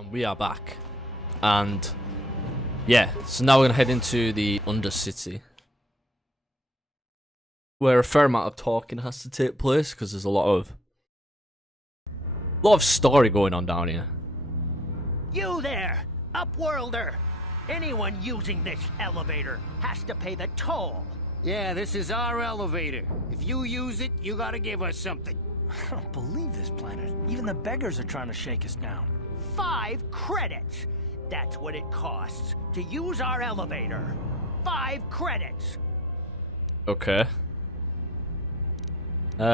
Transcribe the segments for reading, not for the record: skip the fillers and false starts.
And we are back. And yeah, so now we're gonna head into the Undercity, where a fair amount of talking has to take place because there's a lot of story going on down here. You there, Upworlder! Anyone using this elevator has to pay the toll. Yeah, this is our elevator. If you use it, you gotta give us something. I don't believe this planet. Even the beggars are trying to shake us down. 5 credits. That's what it costs to use our elevator. 5 credits. Okay. Who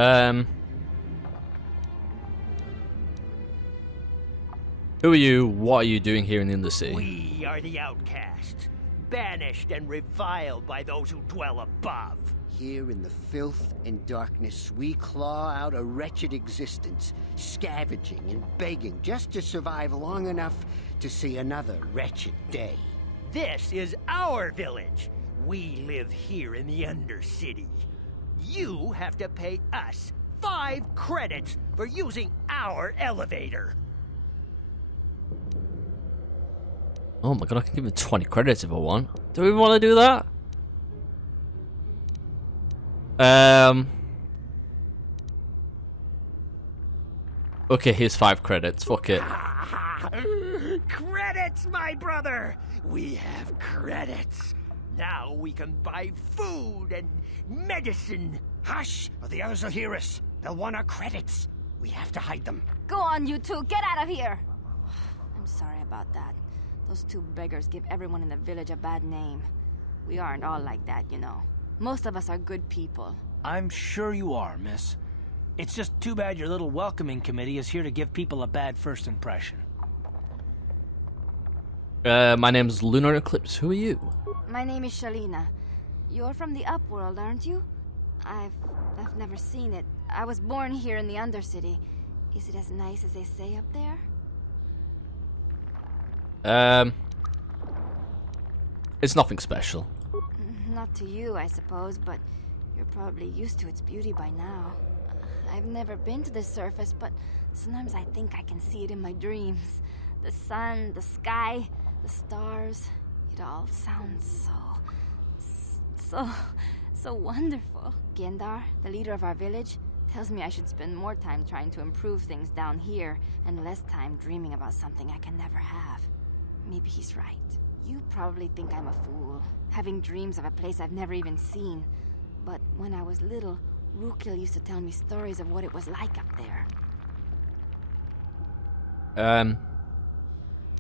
are you? What are you doing here in the Undercity? We are the outcasts, banished and reviled by those who dwell above. Here in the filth and darkness, we claw out a wretched existence, scavenging and begging just to survive long enough to see another wretched day. This is our village. We live here in the Undercity. You have to pay us 5 credits for using our elevator. Oh my god, I can give him 20 credits if I want. Do we want to do that? Okay, here's 5 credits. Fuck it. Credits, my brother! We have credits. Now we can buy food and medicine. Hush, or the others will hear us. They'll want our credits. We have to hide them. Go on, you two. Get out of here. I'm sorry about that. Those 2 beggars give everyone in the village a bad name. We aren't all like that, you know. Most of us are good people. I'm sure you are, miss. It's just too bad your little welcoming committee is here to give people a bad first impression. My name's LUNAIR. Who are you? My name is Shalina. You're from the Upworld, aren't you? I've never seen it. I was born here in the Undercity. Is it as nice as they say up there? It's nothing special. Not to you, I suppose, but you're probably used to its beauty by now. I've never been to the surface, but sometimes I think I can see it in my dreams. The sun, the sky, the stars. It all sounds so wonderful. Gendar, the leader of our village, tells me I should spend more time trying to improve things down here and less time dreaming about something I can never have. Maybe he's right. You probably think I'm a fool, having dreams of a place I've never even seen. But when I was little, Rukil used to tell me stories of what it was like up there.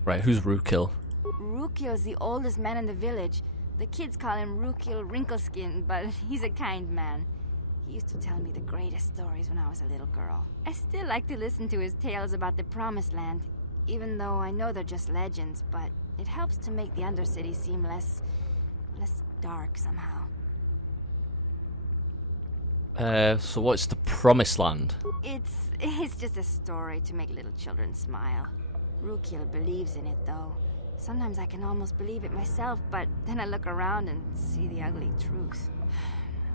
Right, who's Rukil? Rukil's the oldest man in the village. The kids call him Rukil Wrinkleskin, but he's a kind man. He used to tell me the greatest stories when I was a little girl. I still like to listen to his tales about the Promised Land, even though I know they're just legends, but it helps to make the Undercity seem less dark somehow. So what's the Promised Land? It's just a story to make little children smile. Rukil believes in it, though. Sometimes I can almost believe it myself, but then I look around and see the ugly truth.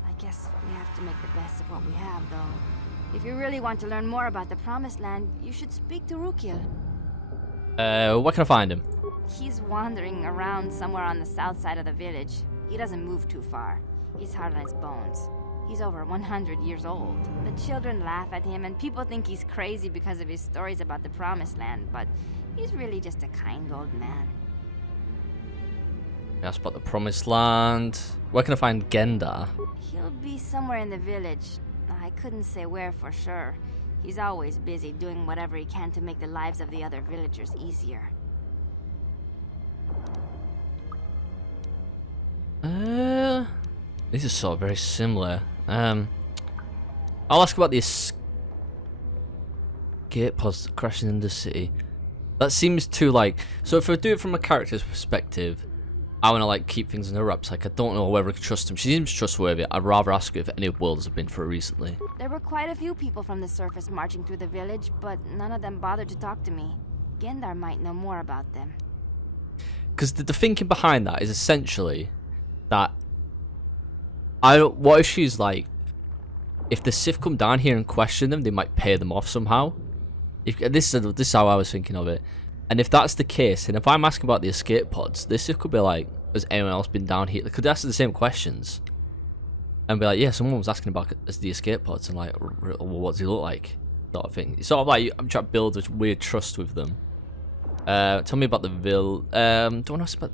I guess we have to make the best of what we have, though. If you really want to learn more about the Promised Land, you should speak to Rukil. Where can I find him? He's wandering around somewhere on the south side of the village. He doesn't move too far. He's hard on his bones. He's over 100 years old. The children laugh at him, and people think he's crazy because of his stories about the Promised Land, but he's really just a kind old man. That's about the Promised Land. Where can I find Gendar? He'll be somewhere in the village. I couldn't say where for sure. He's always busy doing whatever he can to make the lives of the other villagers easier. These are sort of very similar. I'll ask about the escape pods crashing in the city. That seems too like. So if I do it from a character's perspective, I want to like keep things in the wraps. Like I don't know whether I can trust him. She seems trustworthy. I'd rather ask her if any worlds have been through recently. There were quite a few people from the surface marching through the village, but none of them bothered to talk to me. Gendar might know more about them. Because the thinking behind that is essentially that what if she's like, if the Sith come down here and question them, they might pay them off somehow. If this is how I was thinking of it. And if that's the case, and if I'm asking about the escape pods, this could be like, has anyone else been down here? They could ask the same questions. And be like, yeah, someone was asking about the escape pods, and like, well, what does he look like? Sort of thing. It's sort of like, I'm trying to build a weird trust with them. Tell me about the don't want to ask about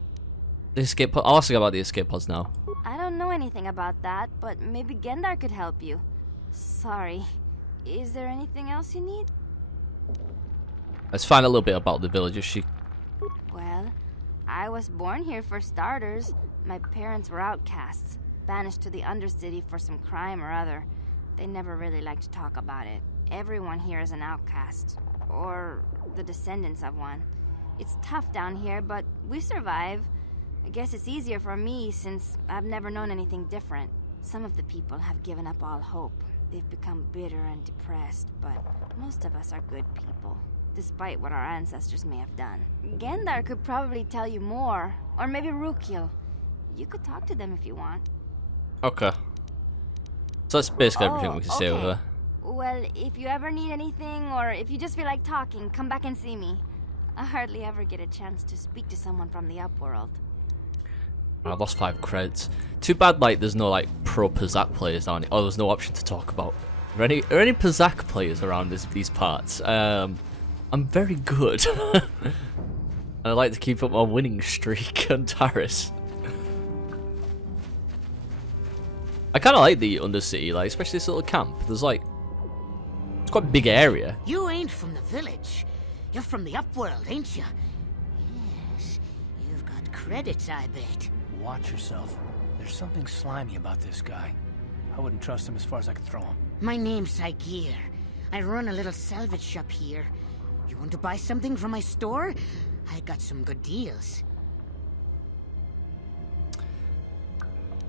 the escape pod. I'll ask you about the escape pods now. I don't know anything about that, but maybe Gendar could help you. Sorry. Is there anything else you need? Let's find a little bit about the village. Well, I was born here for starters. My parents were outcasts, banished to the Undercity for some crime or other. They never really liked to talk about it. Everyone here is an outcast, or the descendants of one. It's tough down here, but we survive. I guess it's easier for me since I've never known anything different. Some of the people have given up all hope. They've become bitter and depressed, but most of us are good people, despite what our ancestors may have done. Gendar could probably tell you more, or maybe Rukil. You could talk to them if you want. Okay. So that's basically everything we can say with her. Well, if you ever need anything, or if you just feel like talking, come back and see me. I hardly ever get a chance to speak to someone from the Upworld. I lost 5 credits. Too bad, like, there's no, like, pro Pazak players down here. Oh, there's no option to talk about. Are any Pazak players around these parts? I'm very good. I like to keep up my winning streak on Taris. I kind of like the Undercity, like, especially this little camp. There's, like, it's quite a big area. You ain't from the village. You're from the Upworld, ain't you? Yes. You've got credits, I bet. Watch yourself. There's something slimy about this guy. I wouldn't trust him as far as I could throw him. My name's Saigir. I run a little salvage shop here. You want to buy something from my store? I got some good deals.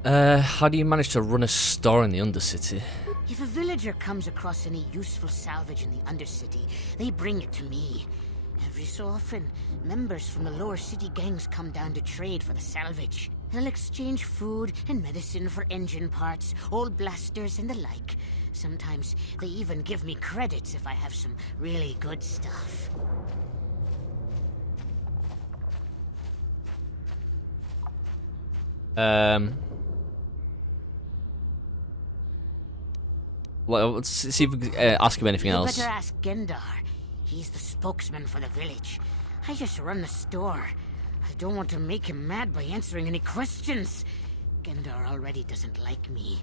How do you manage to run a store in the Undercity? If a villager comes across any useful salvage in the Undercity, they bring it to me. Every so often, members from the lower city gangs come down to trade for the salvage. They'll exchange food and medicine for engine parts, old blasters and the like. Sometimes they even give me credits if I have some really good stuff. Well, let's see if we can ask him anything else. You better ask Gendar. He's the spokesman for the village. I just run the store. I don't want to make him mad by answering any questions. Gendar already doesn't like me.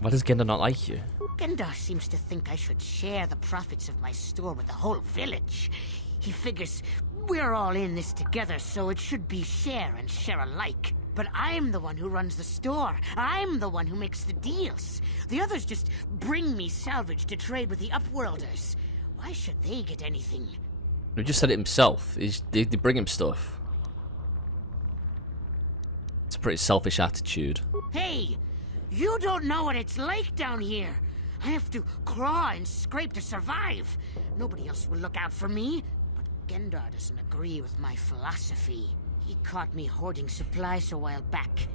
Why does Gendar not like you? Gendar seems to think I should share the profits of my store with the whole village. He figures we're all in this together, so it should be share and share alike. But I'm the one who runs the store. I'm the one who makes the deals. The others just bring me salvage to trade with the Upworlders. Why should they get anything? He just said it himself. They bring him stuff. It's a pretty selfish attitude. Hey! You don't know what it's like down here. I have to claw and scrape to survive. Nobody else will look out for me. But Gendar doesn't agree with my philosophy. He caught me hoarding supplies a while back.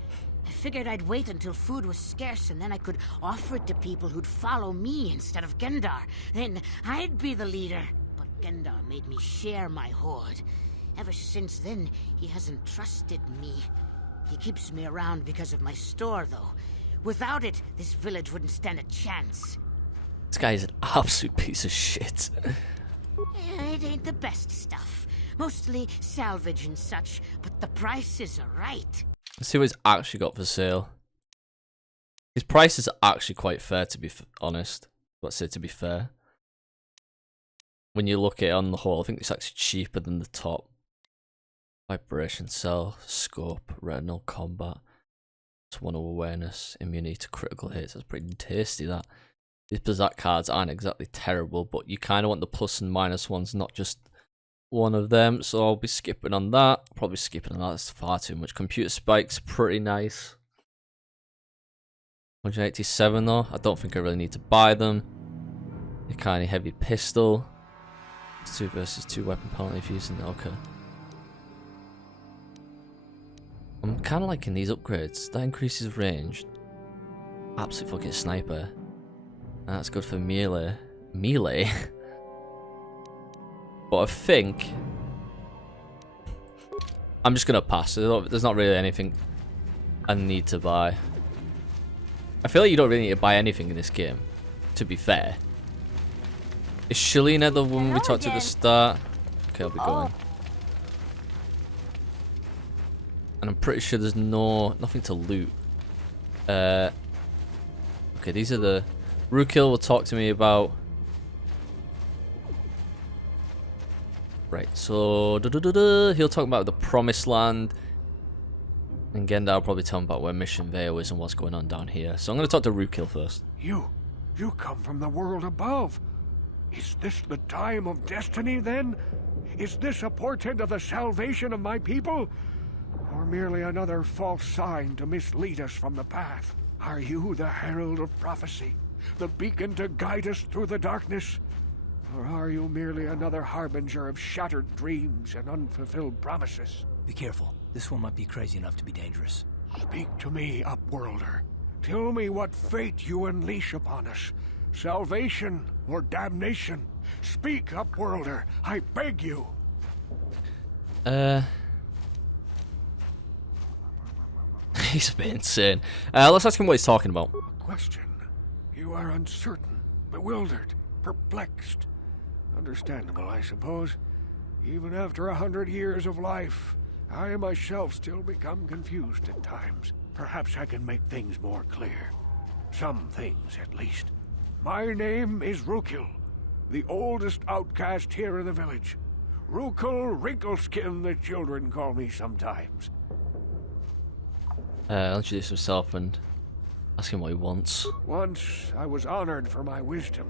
I figured I'd wait until food was scarce and then I could offer it to people who'd follow me instead of Gendar. Then I'd be the leader. But Gendar made me share my hoard. Ever since then, he hasn't trusted me. He keeps me around because of my store, though. Without it, this village wouldn't stand a chance. This guy is an absolute piece of shit. It ain't the best stuff. Mostly salvage and such, but the prices are right. Let's see what he's actually got for sale. His prices are actually quite fair, to be honest. Let's say to be fair. When you look at it on the whole, I think it's actually cheaper than the top. Vibration cell, scope, retinal combat, one awareness, immunity to critical hits. That's pretty tasty, that. These Berserk cards aren't exactly terrible, but you kind of want the plus and minus ones, not just one of them. So I'll be skipping on that. Probably skipping on that. That's far too much. Computer spikes, pretty nice. 187 though. I don't think I really need to buy them. A kind of heavy pistol. 2 versus 2 weapon penalty if using it. Okay. I'm kind of liking these upgrades. That increases range. Absolute fucking sniper. That's good for melee. Melee? But I think I'm just gonna pass. There's not really anything I need to buy. I feel like you don't really need to buy anything in this game, to be fair. Is Shalina the woman we talked to at the start? Okay, I'll be going. And I'm pretty sure there's nothing to loot. Okay, these are the... Rukil will talk to me about... Right, so... He'll talk about the Promised Land. And Gendar will probably tell him about where Mission Vale is and what's going on down here. So I'm going to talk to Rukil first. You come from the world above. Is this the time of destiny, then? Is this a portent of the salvation of my people? Or merely another false sign to mislead us from the path? Are you the herald of prophecy? The beacon to guide us through the darkness? Or are you merely another harbinger of shattered dreams and unfulfilled promises? Be careful. This one might be crazy enough to be dangerous. Speak to me, Upworlder. Tell me what fate you unleash upon us. Salvation or damnation? Speak, Upworlder. I beg you. He's a bit insane. Let's ask him what he's talking about. A question. You are uncertain, bewildered, perplexed. Understandable, I suppose. Even after 100 years of life, I myself still become confused at times. Perhaps I can make things more clear. Some things, at least. My name is Rukil, the oldest outcast here in the village. Rukil Wrinkleskin, the children call me sometimes. I'll introduce himself and ask him what he wants. Once, I was honored for my wisdom.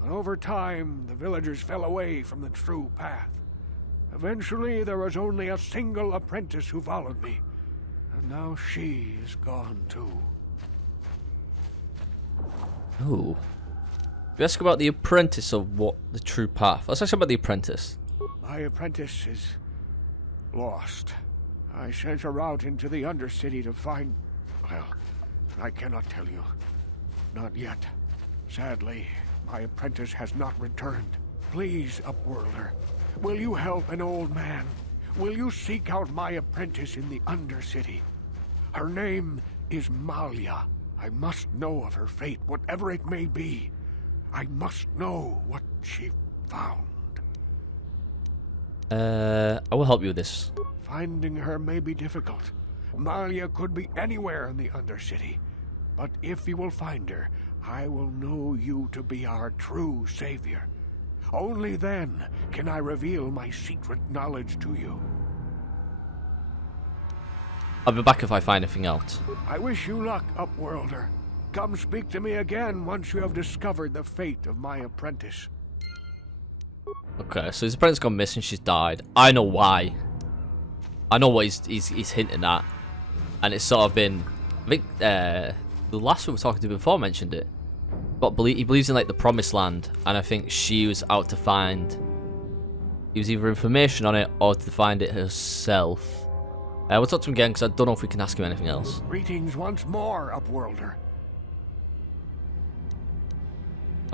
But over time, the villagers fell away from the true path. Eventually, there was only a single apprentice who followed me. And now she is gone too. Ooh. We ask about the apprentice of what the true path. Let's ask about the apprentice. My apprentice is lost. I sent her out into the Undercity to find... Well, I cannot tell you. Not yet. Sadly, my apprentice has not returned. Please, Upworlder, will you help an old man? Will you seek out my apprentice in the Undercity? Her name is Malia. I must know of her fate, whatever it may be. I must know what she found. I will help you with this. Finding her may be difficult. Malia could be anywhere in the Undercity. But if you will find her, I will know you to be our true savior. Only then can I reveal my secret knowledge to you. I'll be back if I find anything out. I wish you luck, Upworlder. Come speak to me again once you have discovered the fate of my apprentice. Okay, so his apprentice gone missing, she's died. I know why. I know what he's hinting at. And it's sort of been... I think the last one we were talking to before mentioned it. But he believes in like the Promised Land. And I think she was out to find... It was either information on it or to find it herself. We'll talk to him again because I don't know if we can ask him anything else. Greetings once more, Upworlder.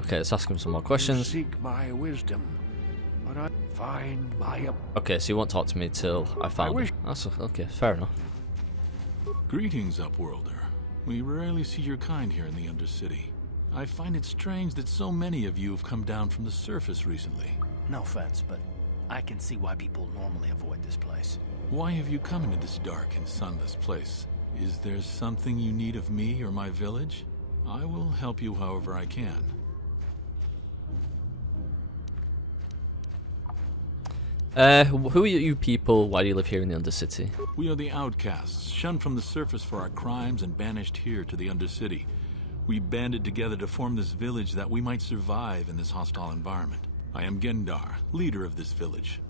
Okay, let's ask him some more questions. Seek my wisdom, but I find my... Okay, so you won't talk to me till I found him. That's okay, fair enough. Greetings, Upworlder. We rarely see your kind here in the Undercity. I find it strange that so many of you have come down from the surface recently. No offense, but I can see why people normally avoid this place. Why have you come into this dark and sunless place? Is there something you need of me or my village? I will help you however I can. Who are you people? Why do you live here in the Undercity? We are the outcasts, shunned from the surface for our crimes and banished here to the Undercity. We banded together to form this village that we might survive in this hostile environment. I am Gendar, leader of this village,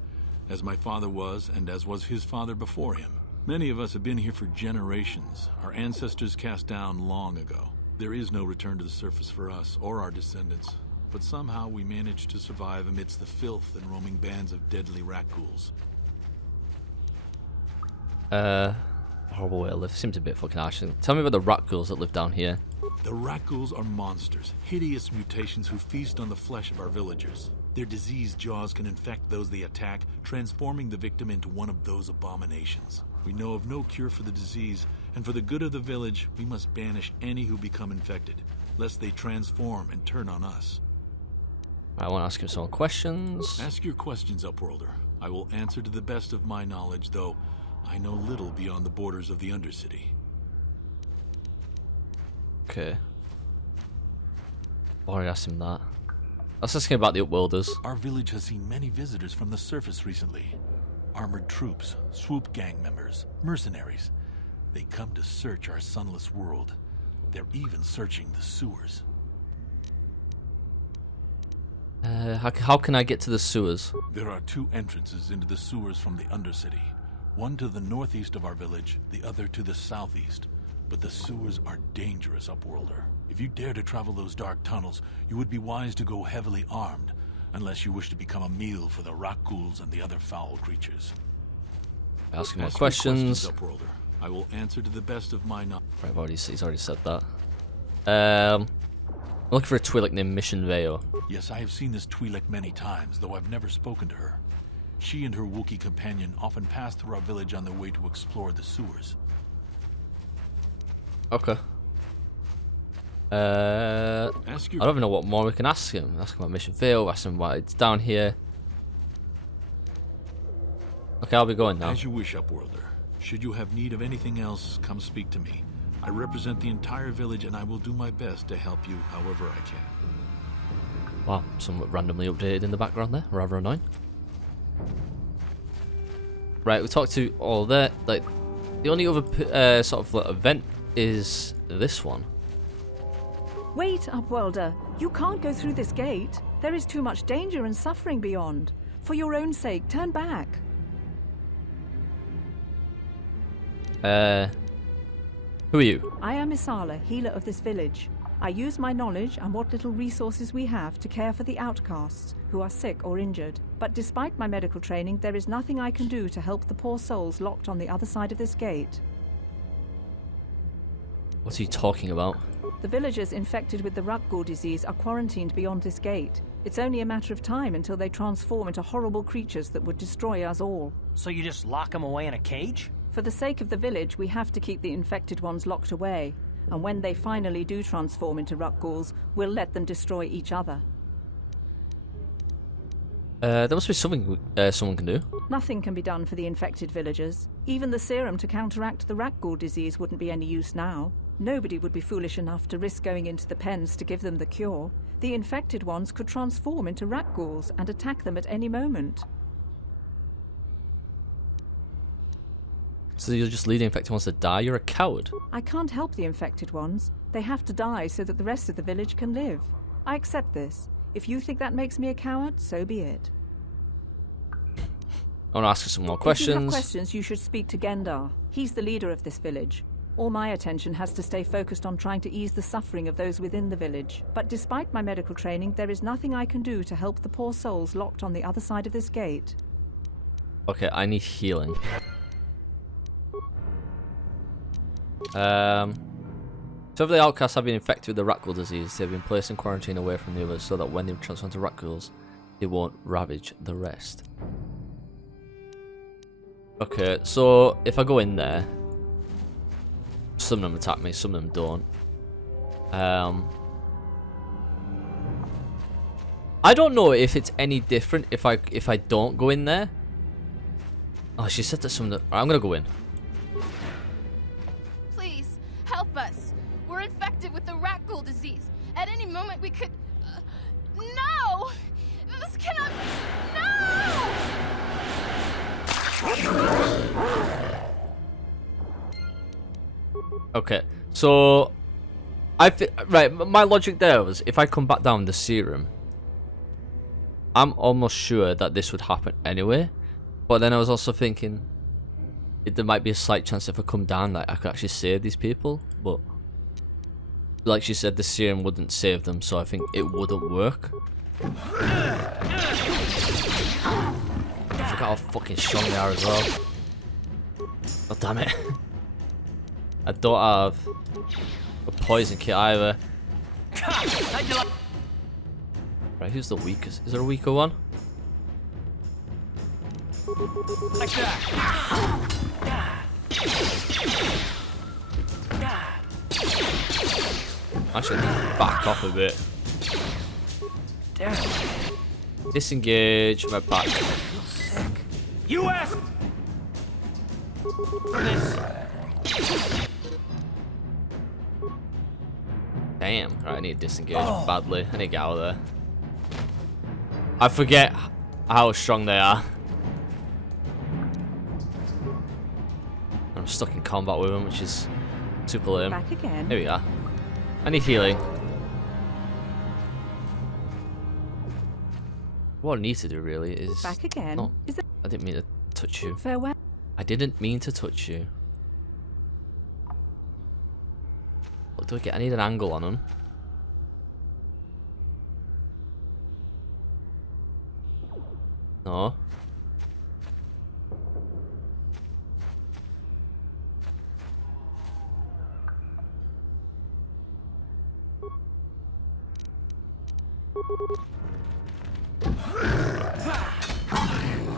as my father was and as was his father before him. Many of us have been here for generations, our ancestors cast down long ago. There is no return to the surface for us or our descendants, but somehow we managed to survive amidst the filth and roaming bands of deadly rat ghouls. Horrible way to live. Seems a bit fucking harsh. Tell me about the rat ghouls that live down here. The rat ghouls are monsters, hideous mutations who feast on the flesh of our villagers. Their diseased jaws can infect those they attack, transforming the victim into one of those abominations. We know of no cure for the disease, and for the good of the village, we must banish any who become infected, lest they transform and turn on us. I want to ask him some questions. Ask your questions, Upworlder. I will answer to the best of my knowledge, though I know little beyond the borders of the Undercity. Okay. Already asked him that. Let's ask him about the Upworlders. Our village has seen many visitors from the surface recently. Armored troops, swoop gang members, mercenaries. They come to search our sunless world. They're even searching the sewers. How can I get to the sewers? There are two entrances into the sewers from the Undercity. One to the northeast of our village, the other to the southeast. But the sewers are dangerous, Upworlder. If you dare to travel those dark tunnels, you would be wise to go heavily armed, unless you wish to become a meal for the rock ghouls and the other foul creatures. Asking more Ask your questions. Upworlder. I will answer to the best of my knowledge. Right, he's already said that. I'm looking for a Twi'lek named Mission Veo. Yes, I have seen this Twi'lek many times, though I've never spoken to her. She and her Wookiee companion often pass through our village on their way to explore the sewers. Okay. I don't even know what more we can ask him. Ask him about Mission Veo, ask him why it's down here. Okay, I'll be going now. As you wish, Upworlder. Should you have need of anything else, come speak to me. I represent the entire village, and I will do my best to help you however I can. Wow, somewhat randomly updated in the background there. Rather annoying. Right, we talked to all that. Like, the only other sort of event is this one. Wait, Upworlder. You can't go through this gate. There is too much danger and suffering beyond. For your own sake, turn back. Who are you? I am Isala, healer of this village. I use my knowledge and what little resources we have to care for the outcasts who are sick or injured. But despite my medical training, there is nothing I can do to help the poor souls locked on the other side of this gate. What are you talking about? The villagers infected with the Rukgul disease are quarantined beyond this gate. It's only a matter of time until they transform into horrible creatures that would destroy us all. So you just lock them away in a cage? For the sake of the village, we have to keep the infected ones locked away. And when they finally do transform into Rukguls, we'll let them destroy each other. There must be something someone can do. Nothing can be done for the infected villagers. Even the serum to counteract the Rukgul disease wouldn't be any use now. Nobody would be foolish enough to risk going into the pens to give them the cure. The infected ones could transform into Rukguls and attack them at any moment. So you're just leading infected ones to die? You're a coward. I can't help the infected ones. They have to die so that the rest of the village can live. I accept this. If you think that makes me a coward, so be it. I want to ask you some more questions. If you have questions, you should speak to Gendar. He's the leader of this village. All my attention has to stay focused on trying to ease the suffering of those within the village. But despite my medical training, there is nothing I can do to help the poor souls locked on the other side of this gate. Okay, I need healing. So if the outcasts have been infected with the Rukgul disease, they've been placed in quarantine away from the others so that when they transform into Rukguls, they won't ravage the rest. Okay, so if I go in there, some of them attack me, some of them don't. I don't know if it's any different if I don't go in there. Oh, she said that some of the... I'm gonna go in. Please, help us. We're infected with the Rukgul disease. At any moment we could... No! This cannot... No! Okay, so... right, my logic there was, if I come back down the serum, I'm almost sure that this would happen anyway. But then I was also thinking, there might be a slight chance if I come down that I could actually save these people. But, like she said, the serum wouldn't save them, so I think it wouldn't work. I forgot how fucking strong they are as well. Oh, damn it. I don't have a poison kit either. Right, who's the weakest? Is there a weaker one? Like that. Actually, I need to back off a bit. Damn. Disengage my back. You asked for this. Damn. Right, I need to disengage badly. I need to get out of there. I forget how strong they are. I'm stuck in combat with them, which is super lame. Back again. Here we are. I need healing. What I need to do really is... Back again. No, Is it I didn't mean to touch you. farewell? I didn't mean to touch you. What do I get? I need an angle on them. No.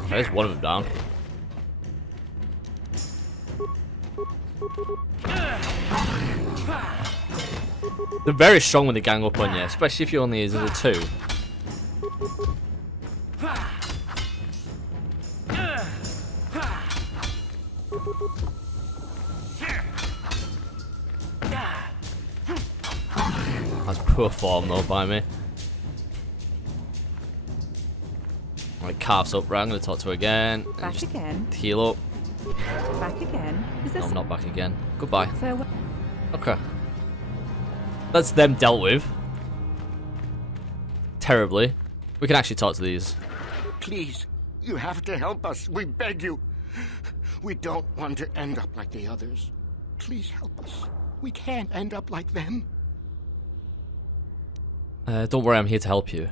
There's one of them down. They're very strong when they gang up on you, especially if you only use the two. That's poor form though by me. Right, calves up. Right, I'm gonna talk to her again. And Back just again. heal up. Back again. Is No, this I'm not back again. Goodbye. farewell? Okay. That's them dealt with. Terribly. We can actually talk to these. Please, you have to help us. We beg you. We don't want to end up like the others. Please help us. We can't end up like them. Don't worry, I'm here to help you.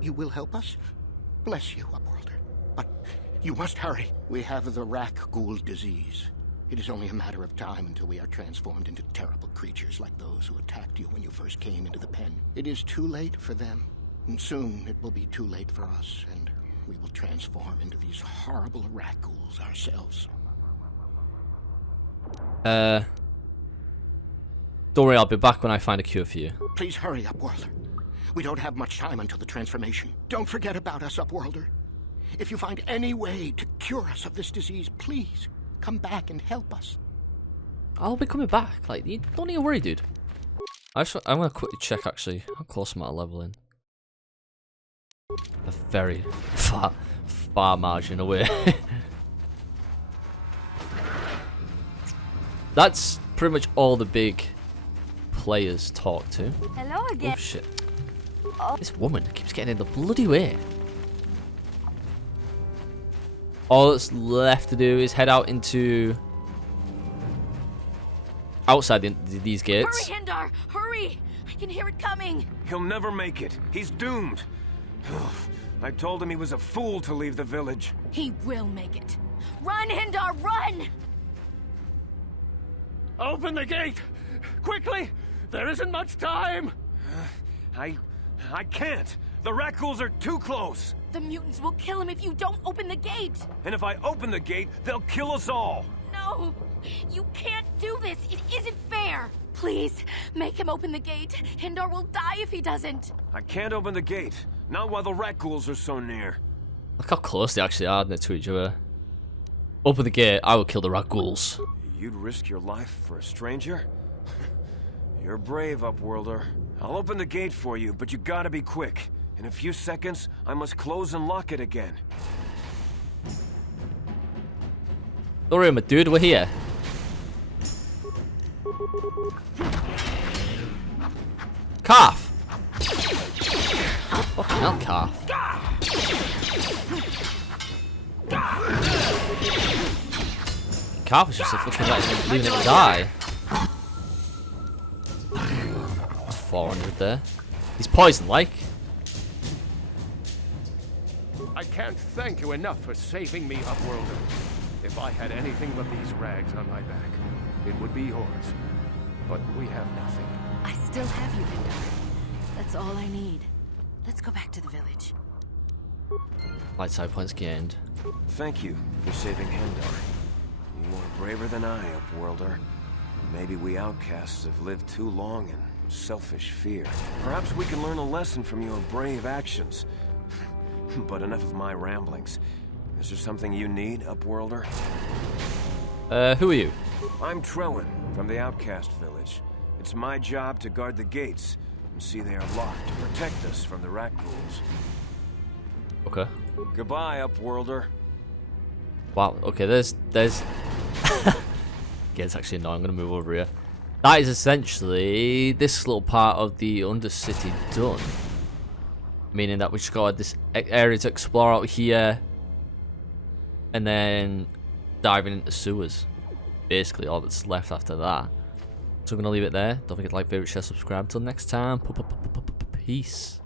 You will help us? Bless you, Upworlder. But you must hurry. We have the Rack Ghoul disease. It is only a matter of time until we are transformed into terrible creatures like those who attacked you when you first came into the pen. It is too late for them. And soon it will be too late for us, and we will transform into these horrible Rack Ghouls ourselves. Don't worry, I'll be back when I find a cure for you. Please hurry, Upworlder. We don't have much time until the transformation. Don't forget about us, Upworlder. If you find any way to cure us of this disease, please come back and help us. I'll be coming back. Like, you don't need to worry, dude. I'm gonna quickly check actually how close I'm at leveling. A very far margin away. That's pretty much all the big players talk to. Hello again. Oh shit. This woman keeps getting in the bloody way. All that's left to do is head out into... outside these gates. Hurry, Hindar! Hurry! I can hear it coming! He'll never make it. He's doomed. I told him he was a fool to leave the village. He will make it. Run, Hindar, run! Open the gate! Quickly! There isn't much time! I can't. The Rackghouls are too close. The mutants will kill him if you don't open the gate! And if I open the gate, they'll kill us all. No! You can't do this! It isn't fair! Please, make him open the gate. Hindar will die if he doesn't. I can't open the gate. Not while the Rackghouls are so near. Look how close they actually are to each other. Open the gate, I will kill the Rackghouls. You'd risk your life for a stranger? You're brave, Upworlder. I'll open the gate for you, but you gotta be quick. In a few seconds, I must close and lock it again. Don't worry, my dude, we're here. Calf! Fucking hell, calf. Calf is just a fucking like leaving it die. 400 there. He's poison like. I can't thank you enough for saving me, Upworlder. If I had anything but these rags on my back, it would be yours. But we have nothing. I still have you, Hindar. That's all I need. Let's go back to the village. Light side points gained. Thank you for saving Hendar. You are braver than I, Upworlder. Maybe we outcasts have lived too long in selfish fear. Perhaps we can learn a lesson from your brave actions. But enough of my ramblings. Is there something you need, Upworlder? Who are you? I'm Trellin, from the Outcast Village. It's my job to guard the gates and see they are locked to protect us from the rat ghouls. Okay. Goodbye, Upworlder. Wow, okay, there's... Yeah, it's actually annoying. I'm going to move over here. That is essentially this little part of the Undercity done. Meaning that we just got this area to explore out here. And then diving into sewers. Basically all that's left after that. So I'm going to leave it there. Don't forget to like, favorite, share, subscribe. Until next time. Peace.